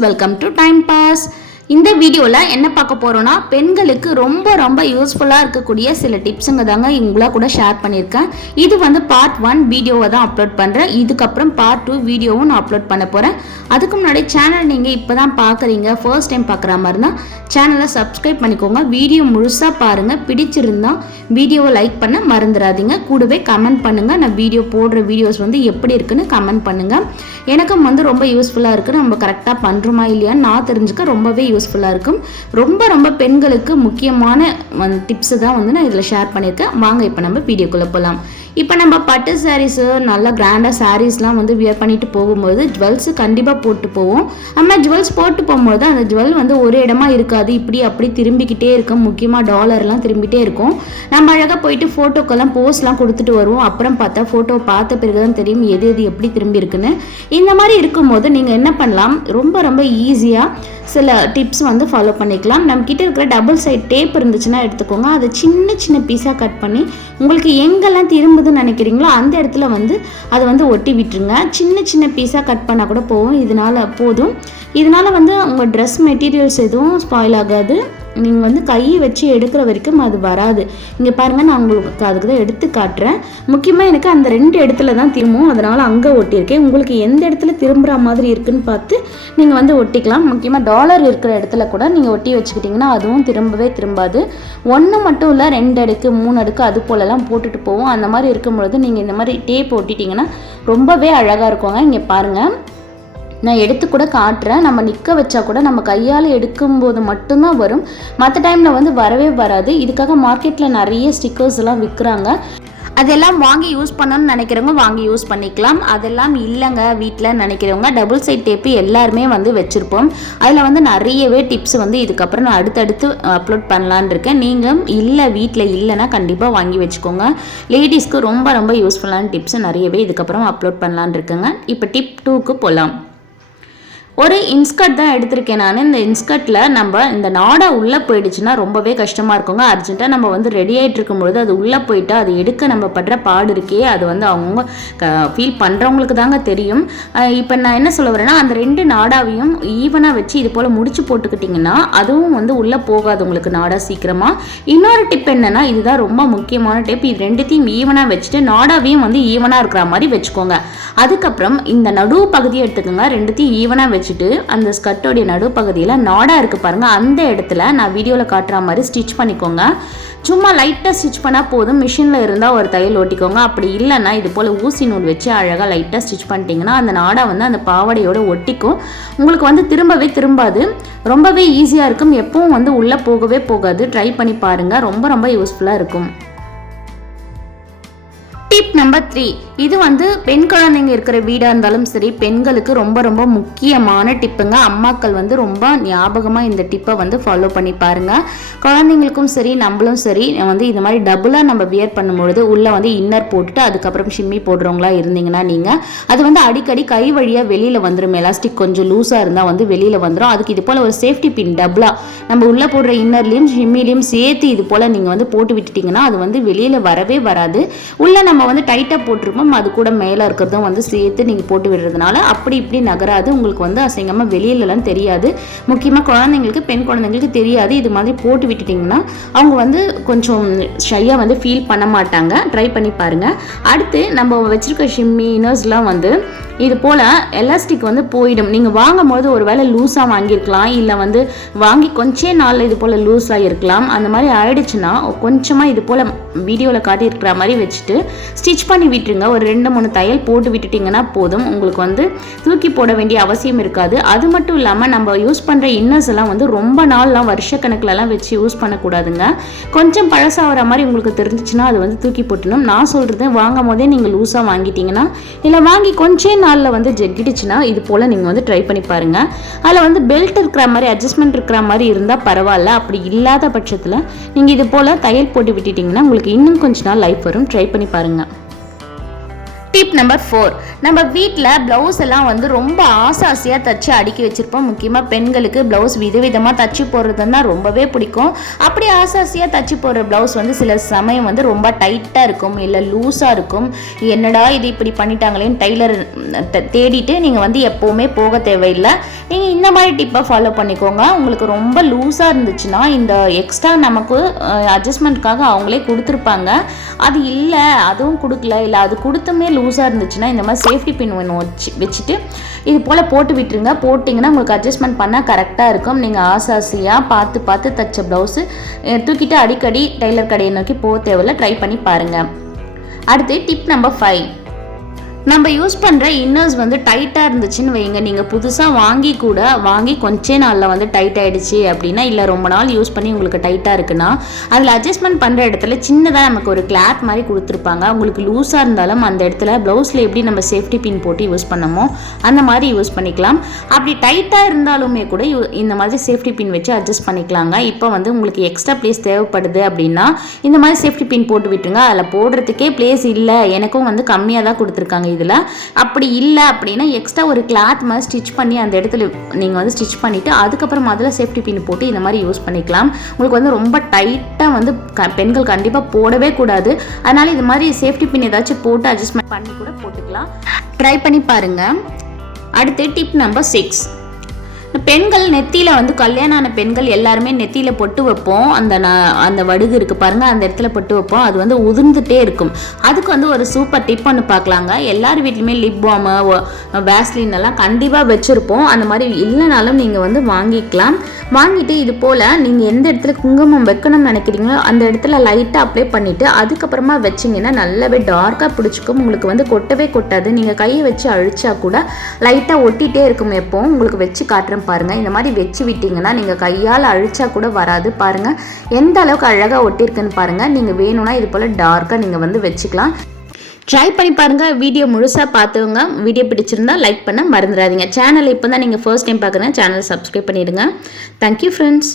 Welcome to time pass இந்த வீடியோவில் என்ன பார்க்க போகிறோன்னா பெண்களுக்கு ரொம்ப ரொம்ப யூஸ்ஃபுல்லாக இருக்கக்கூடிய சில டிப்ஸுங்க தாங்க இவங்களா கூட ஷேர் பண்ணியிருக்கேன். இது வந்து பார்ட் ஒன் வீடியோவை தான் அப்லோட் பண்ணுறேன் இதுக்கப்புறம் பார்ட் டூ வீடியோவும் நான் அப்லோட் பண்ண போகிறேன் அதுக்கு முன்னாடி சேனல் நீங்கள் இப்போ தான் பார்க்குறீங்க ஃபர்ஸ்ட் டைம் பார்க்குற மாதிரி இருந்தால் சேனலை சப்ஸ்கிரைப் பண்ணிக்கோங்க. வீடியோ முழுசாக பாருங்கள் பிடிச்சிருந்தா வீடியோவை லைக் பண்ண மறந்துடாதீங்க. கூடவே கமெண்ட் பண்ணுங்கள் நான் வீடியோ போடுற வீடியோஸ் வந்து எப்படி இருக்குன்னு கமெண்ட் பண்ணுங்கள் எனக்கும் வந்து ரொம்ப யூஸ்ஃபுல்லாக இருக்குது நம்ம கரெக்டாக பண்ணுறோமா இல்லையான்னு நான் தெரிஞ்சுக்க ரொம்பவே யூஸ்ஃபுல்லாக இருக்கும். ரொம்ப ரொம்ப பெண்களுக்கு முக்கியமான டிப்ஸு தான் வந்து நான் இதில் ஷேர் பண்ணியிருக்கேன். வாங்க இப்போ நம்ம வீடியோக்குள்ளே போகலாம் இப்போ நம்ம பட்டு சாரீஸு நல்லா கிராண்டாக சாரீஸ்லாம் வந்து வியர் பண்ணிட்டு போகும்போது ஜுவல்ஸு கண்டிப்பாக போட்டு போவோம். நம்ம ஜுவல்ஸ் போட்டு போகும்போது அந்த ஜுவல் வந்து ஒரே இடமா இருக்காது. இப்படி அப்படி திரும்பிக்கிட்டே இருக்கும். முக்கியமாக டாலர்லாம் திரும்பிகிட்டே இருக்கும். நம்ம அழகாக போயிட்டு ஃபோட்டோக்கெல்லாம் போஸ்ட்லாம் கொடுத்துட்டு வருவோம். அப்புறம் பார்த்தா ஃபோட்டோ பார்த்த பிறகு தான் தெரியும் எது எது எப்படி திரும்பி இருக்குன்னு. இந்த மாதிரி இருக்கும்போது நீங்கள் என்ன பண்ணலாம்? ரொம்ப ரொம்ப ஈஸியாக சில டிப்ஸ் வந்து ஃபாலோ பண்ணிக்கலாம். நம்ம கிட்ட இருக்கிற டபுள் சைட் டேப் இருந்துச்சுன்னா எடுத்துக்கோங்க. அதை சின்ன சின்ன பீஸாக கட் பண்ணி உங்களுக்கு எங்கெல்லாம் திரும்புதுன்னு நினைக்கிறீங்களோ அந்த இடத்துல வந்து அதை வந்து ஒட்டி விட்டுருங்க. சின்ன சின்ன பீஸாக கட் பண்ணால் கூட போகும் இதனால் போதும். இதனால் வந்து உங்கள் ட்ரெஸ் மெட்டீரியல்ஸ் எதுவும் ஸ்பாயில் ஆகாது. நீங்கள் வந்து கையை வச்சு எடுக்கிற வரைக்கும் அது வராது. இங்கே பாருங்கள் நான் உங்களுக்கு அதுக்கு தான் எடுத்து காட்டுறேன். முக்கியமாக எனக்கு அந்த ரெண்டு இடத்துல தான் திரும்பும் அதனால் அங்கே ஒட்டியிருக்கேன். உங்களுக்கு எந்த இடத்துல திரும்புகிற மாதிரி இருக்குன்னு பார்த்து நீங்கள் வந்து ஒட்டிக்கலாம். முக்கியமாக டாலர் இருக்கிற இடத்துல கூட நீங்கள் ஒட்டி வச்சுக்கிட்டிங்கன்னா அதுவும் திரும்பவே திரும்பாது. ஒன்று மட்டும் இல்லை ரெண்டு அடுக்கு மூணு அடுக்கு அது போலலாம் போட்டுட்டு போவோம். அந்த மாதிரி இருக்கும்பொழுது நீங்கள் இந்த மாதிரி டேப் ஒட்டிட்டிங்கன்னா ரொம்பவே அழகாக இருக்குங்க. இங்கே பாருங்கள் நான் எடுத்து கூட காட்டுறேன். நம்ம நிற்க வச்சா கூட நம்ம கையால் எடுக்கும்போது மட்டும்தான் வரும். மற்ற டைமில் வந்து வரவே வராது. இதுக்காக மார்க்கெட்டில் நிறைய ஸ்டிக்கர்ஸ் எல்லாம் விற்கிறாங்க அதெல்லாம் வாங்கி யூஸ் பண்ணணும்னு நினைக்கிறவங்க வாங்கி யூஸ் பண்ணிக்கலாம். அதெல்லாம் இல்லைங்க வீட்டில் நினைக்கிறவங்க. டபுள் சைட் டேப்பு எல்லாருமே வந்து வச்சுருப்போம். அதில் வந்து நிறையவே டிப்ஸ் வந்து இதுக்கப்புறம் நான் அடுத்தடுத்து அப்லோட் பண்ணலான் இருக்கேன். நீங்களும் இல்லை வீட்டில் இல்லைன்னா கண்டிப்பாக வாங்கி வச்சுக்கோங்க. லேடிஸ்க்கு ரொம்ப ரொம்ப யூஸ்ஃபுல்லான டிப்ஸ் நிறையவே இதுக்கப்புறம் அப்லோட் பண்ணலான் இருக்கேங்க. இப்போ டிப் டூக்கு போகலாம் ஒரு இன்ஸ்கர்ட் தான் எடுத்திருக்கேன் நான். இந்த இன்ஸ்கர்ட்டில் நம்ம இந்த நாடா உள்ளே போயிடுச்சுன்னா ரொம்பவே கஷ்டமாக இருக்குங்க. அர்ஜென்ட்டாக நம்ம வந்து ரெடி ஆகிட்டு இருக்கும்பொழுது அது உள்ளே போயிட்டு அது எடுக்க நம்ம படுற பாடு இருக்கே. அது வந்து அவங்க ஃபீல் பண்ணுறவங்களுக்கு தாங்க தெரியும். இப்போ நான் என்ன சொல்ல வரேன்னா அந்த ரெண்டு நாடாவையும் ஈவனாக வச்சு இது போல் முடிச்சு போட்டுக்கிட்டிங்கன்னா அதுவும் வந்து உள்ளே போகாது உங்களுக்கு நாடா சீக்கிரமாக இன்னொரு டிப் என்னென்னா இதுதான் ரொம்ப முக்கியமான டிப் இது ரெண்டுத்தையும் ஈவனாக வச்சுட்டு நாடாவையும் வந்து ஈவனாக இருக்கிற மாதிரி வச்சுக்கோங்க. அதுக்கப்புறம் இந்த நடு பகுதியை எடுத்துக்கோங்க. ரெண்டுத்தையும் ஈவனாக வச்சுட்டு அந்த ஸ்கர்ட்டோடைய நடுப்பகுதியில் நாடாக இருக்குது பாருங்கள் அந்த இடத்துல நான் வீடியோவில் காட்டுற மாதிரி ஸ்டிச் பண்ணிக்கோங்க. சும்மா லைட்டாக ஸ்டிச் பண்ணால் போதும். மிஷினில் இருந்தால் ஒரு தையல் ஓட்டிக்கோங்க. அப்படி இல்லைன்னா இது போல் ஊசி நூல் வச்சு அழகாக லைட்டாக ஸ்டிச் பண்ணிட்டீங்கன்னா அந்த நாடா வந்து அந்த பாவடையோட ஒட்டிக்கும். உங்களுக்கு வந்து திரும்பவே திரும்பாது. ரொம்பவே ஈஸியாக இருக்கும். எப்பவும் வந்து உள்ளே போகவே போகாது. ட்ரை பண்ணி பாருங்கள் ரொம்ப ரொம்ப யூஸ்ஃபுல்லாக இருக்கும். டிப் நம்பர் த்ரீ இது வந்து பெண் குழந்தைங்க இருக்கிற வீடாக இருந்தாலும் சரி பெண்களுக்கு ரொம்ப ரொம்ப முக்கியமான டிப்புங்க அம்மாக்கள் வந்து ரொம்ப ஞாபகமாக இந்த டிப்பை வந்து ஃபாலோ பண்ணி பாருங்க. குழந்தைங்களுக்கும் சரி நம்மளும் சரி வந்து இந்த மாதிரி டபுளாக நம்ம வியர் பண்ணும்பொழுது உள்ளே வந்து இன்னர் போட்டுட்டு அதுக்கப்புறம் ஷிம்மி போடுறவங்களா இருந்தீங்கன்னா நீங்கள் அது வந்து அடிக்கடி கை வழியாக வெளியில் வந்துடும் எலாஸ்டிக் கொஞ்சம் லூஸாக இருந்தால் வந்து வெளியில் வந்துடும் அதுக்கு இது போல் ஒரு சேஃப்டி பின் டபுளாக நம்ம உள்ளே போடுற இன்னர்லேயும் ஷிம்மிலையும் சேர்த்து இது போல் நீங்கள் வந்து போட்டு விட்டுட்டிங்கன்னா அது வந்து வெளியில் வரவே வராது. உள்ளே நம்ம நம்ம வந்து டைட்டாக போட்டிருப்போம். அது கூட மேலே இருக்கிறதும் வந்து சேர்த்து நீங்கள் போட்டு விடுறதுனால அப்படி இப்படி நகராது. உங்களுக்கு வந்து அசிங்கமாக வெளியிலலாம் தெரியாது. முக்கியமாக குழந்தைங்களுக்கு பெண் குழந்தைங்களுக்கு தெரியாது. இது மாதிரி போட்டு விட்டுட்டிங்கன்னா அவங்க வந்து கொஞ்சம் ஷையாக வந்து ஃபீல் பண்ண மாட்டாங்க. ட்ரை பண்ணி பாருங்கள் அடுத்து நம்ம வச்சுருக்க ஷிம்மி இன்னர்ஸ்லாம் வந்து இது போல் எலாஸ்டிக் வந்து போயிடும். நீங்கள் வாங்கும் போது ஒரு வேளை லூஸாக வாங்கியிருக்கலாம். இல்லை வந்து வாங்கி கொஞ்சே நாளில் இது போல் லூஸாக இருக்கலாம் அந்த மாதிரி ஆயிடுச்சுன்னா கொஞ்சமாக இது போல் வீடியோவில் காட்டியிருக்கிற மாதிரி வச்சுட்டு ஸ்டிச் பண்ணி விட்டுருங்க. ஒரு ரெண்டு மூணு தையல் போட்டு விட்டுட்டிங்கன்னா போதும். உங்களுக்கு வந்து தூக்கி போட வேண்டிய அவசியம் இருக்காது. அது மட்டும் இல்லாமல் நம்ம யூஸ் பண்ணுற இன்னர்ஸ் எல்லாம் வந்து ரொம்ப நாள்லாம் வருஷக்கணக்கிலலாம் வச்சு யூஸ் பண்ணக்கூடாதுங்க. கொஞ்சம் பழசாகிற மாதிரி உங்களுக்கு தெரிஞ்சிச்சுன்னா அது வந்து தூக்கி போட்டணும் நான் சொல்கிறது வாங்கும் போதே நீங்கள் லூஸாக வாங்கிட்டீங்கன்னா இல்லை வாங்கி கொஞ்சம் நாளில் வந்து ஜெக்கிடுச்சுன்னா இது போல் நீங்கள் வந்து ட்ரை பண்ணி பாருங்கள் அதில் வந்து பெல்ட் இருக்கிற மாதிரி அட்ஜஸ்ட்மெண்ட் இருக்கிற மாதிரி இருந்தால் பரவாயில்ல. அப்படி இல்லாத பட்சத்தில் நீங்கள் இது போல் தையல் போட்டு விட்டுட்டிங்கன்னா உங்களுக்கு இன்னும் கொஞ்ச நாள் லைஃப் வரும். ட்ரை பண்ணி பாருங்கள் பண்ணுங்கள் டிப் நம்பர் ஃபோர் நம்ம வீட்டில் ப்ளவுஸ் எல்லாம் வந்து ரொம்ப ஆசை ஆசையாக தச்சு அடுக்கி வச்சுருப்போம். முக்கியமாக பெண்களுக்கு ப்ளவுஸ் விதவிதமாக தச்சு போடுறதுன்னா ரொம்பவே பிடிக்கும். அப்படி ஆசை ஆசையாக தச்சு போடுற ப்ளவுஸ் வந்து சில சமயம் வந்து ரொம்ப டைட்டாக இருக்கும் இல்லை லூஸாக இருக்கும். என்னடா இது இப்படி பண்ணிட்டாங்களேன்னு டெய்லர் தேடிட்டு நீங்கள் வந்து எப்போவுமே போக தேவையில்லை. நீங்கள் இந்த மாதிரி டிப்பை ஃபாலோ பண்ணிக்கோங்க. உங்களுக்கு ரொம்ப லூஸாக இருந்துச்சுன்னா இந்த எக்ஸ்ட்ரா நமக்கு அட்ஜஸ்ட்மெண்ட்காக அவங்களே கொடுத்துருப்பாங்க. அது இல்லை அதுவும் கொடுக்கல இல்லை அது கொடுத்துமே லூஸாக இருந்துச்சுன்னா இந்த மாதிரி சேஃப்டி பின் ஒன்று வச்சு வச்சுட்டு இது போல் போட்டு விட்டுருங்க. போட்டிங்கன்னா உங்களுக்கு அட்ஜஸ்ட்மெண்ட் பண்ணால் கரெக்டாக இருக்கும். நீங்கள் ஆசை ஆசையாக பார்த்து பார்த்து தைச்ச ப்ளவுஸு தூக்கிட்டு அடிக்கடி டெய்லர் கடையை நோக்கி போக தேவையில்ல. ட்ரை பண்ணி பாருங்கள் அடுத்து டிப் நம்பர் ஃபைவ் நம்ம யூஸ் பண்ணுற இன்னர்ஸ் வந்து டைட்டாக இருந்துச்சுன்னு வைங்க நீங்கள் புதுசாக வாங்கி கூட வாங்கி கொஞ்ச நாளில் வந்து டைட் ஆகிடுச்சு அப்படின்னா இல்லை ரொம்ப நாள் யூஸ் பண்ணி உங்களுக்கு டைட்டாக இருக்குன்னா அதில் அட்ஜஸ்ட்மெண்ட் பண்ணுற இடத்துல சின்னதாக நமக்கு ஒரு கிளாத் மாதிரி கொடுத்துருப்பாங்க. உங்களுக்கு லூஸாக இருந்தாலும் அந்த இடத்துல ப்ளவுஸில் எப்படி நம்ம சேஃப்டி பின் போட்டு யூஸ் பண்ணமோ அந்த மாதிரி யூஸ் பண்ணிக்கலாம். அப்படி டைட்டாக இருந்தாலுமே கூட இந்த மாதிரி சேஃப்டி பின் வச்சு அட்ஜஸ்ட் பண்ணிக்கலாங்க. இப்போ வந்து உங்களுக்கு எக்ஸ்ட்ரா ப்ளேஸ் தேவைப்படுது அப்படின்னா இந்த மாதிரி சேஃப்டி பின் போட்டு விட்டுருங்க. அதில் போடுறதுக்கே ப்ளேஸ் இல்லை. எனக்கும் வந்து கம்மியாக தான் கொடுத்துருக்காங்க. இதில். அப்படி இல்லை அப்படின்னா எக்ஸ்ட்ரா ஒரு கிளாத் மாதிரி ஸ்டிச் பண்ணி அந்த இடத்துல நீங்கள் வந்து ஸ்டிச் பண்ணிவிட்டு அதுக்கப்புறம் அதில் சேஃப்டி பின் போட்டு இந்த மாதிரி யூஸ் பண்ணிக்கலாம். உங்களுக்கு வந்து ரொம்ப டைட்டாக வந்து க பெண்கள் கண்டிப்பாக போடவே கூடாது. அதனால் இது மாதிரி சேஃப்டி பின் ஏதாச்சும் போட்டு அட்ஜஸ்ட்மெண்ட் பண்ணி கூட போட்டுக்கலாம். ட்ரை பண்ணி பாருங்கள் அடுத்து டிப் நம்பர் சிக்ஸ் பெண்கள் நெத்தியில் வந்து கல்யாணம் ஆன பெண்கள் எல்லாருமே நெத்தியில் பொட்டு வைப்போம். அந்த அந்த வடுகு இருக்குது பாருங்கள் அந்த இடத்துல பொட்டு வைப்போம். அது வந்து உதிர்ந்துட்டே இருக்கும். அதுக்கு வந்து ஒரு சூப்பர் டிப் ஒன்று பார்க்கலாங்க. எல்லார் வீட்லையுமே லிப் பாமு வேஸ்லின் எல்லாம் கண்டிப்பாக வச்சுருப்போம். அந்த மாதிரி இல்லைனாலும் நீங்கள் வந்து வாங்கிக்கலாம். வாங்கிட்டு இது போல் நீங்கள் எந்த இடத்துல குங்குமம் வைக்கணும்னு நினைக்கிறீங்களோ அந்த இடத்துல லைட்டாக அப்ளை பண்ணிவிட்டு அதுக்கப்புறமா வச்சிங்கன்னா நல்லாவே டார்க்காக பிடிச்சிக்கும். உங்களுக்கு வந்து கொட்டவே கொட்டாது. நீங்கள் கையை வச்சு அழிச்சா கூட லைட்டாக ஒட்டிகிட்டே இருக்கும் எப்போவும். உங்களுக்கு வச்சு காட்டுறேன் பாருங்கள் இந்த மாதிரி வச்சு விட்டிங்கன்னா நீங்கள் கையால் அழிச்சா கூட வராது. பாருங்கள் எந்த அளவுக்கு அழகாக ஒட்டியிருக்குன்னு பாருங்கள் நீங்கள் வேணும்னா இது போல் டார்க்காக நீங்கள் வந்து வச்சுக்கலாம். ட்ரை பண்ணி பாருங்கள் வீடியோ முழுசாக பார்த்துவங்க வீடியோ பிடிச்சிருந்தா லைக் பண்ண மறந்துடாதீங்க. சேனல் இப்போ தான் நீங்கள் ஃபர்ஸ்ட் டைம் பார்க்குறேன் சேனல் சப்ஸ்கிரைப் பண்ணிவிடுங்க தேங்க்யூ ஃப்ரெண்ட்ஸ்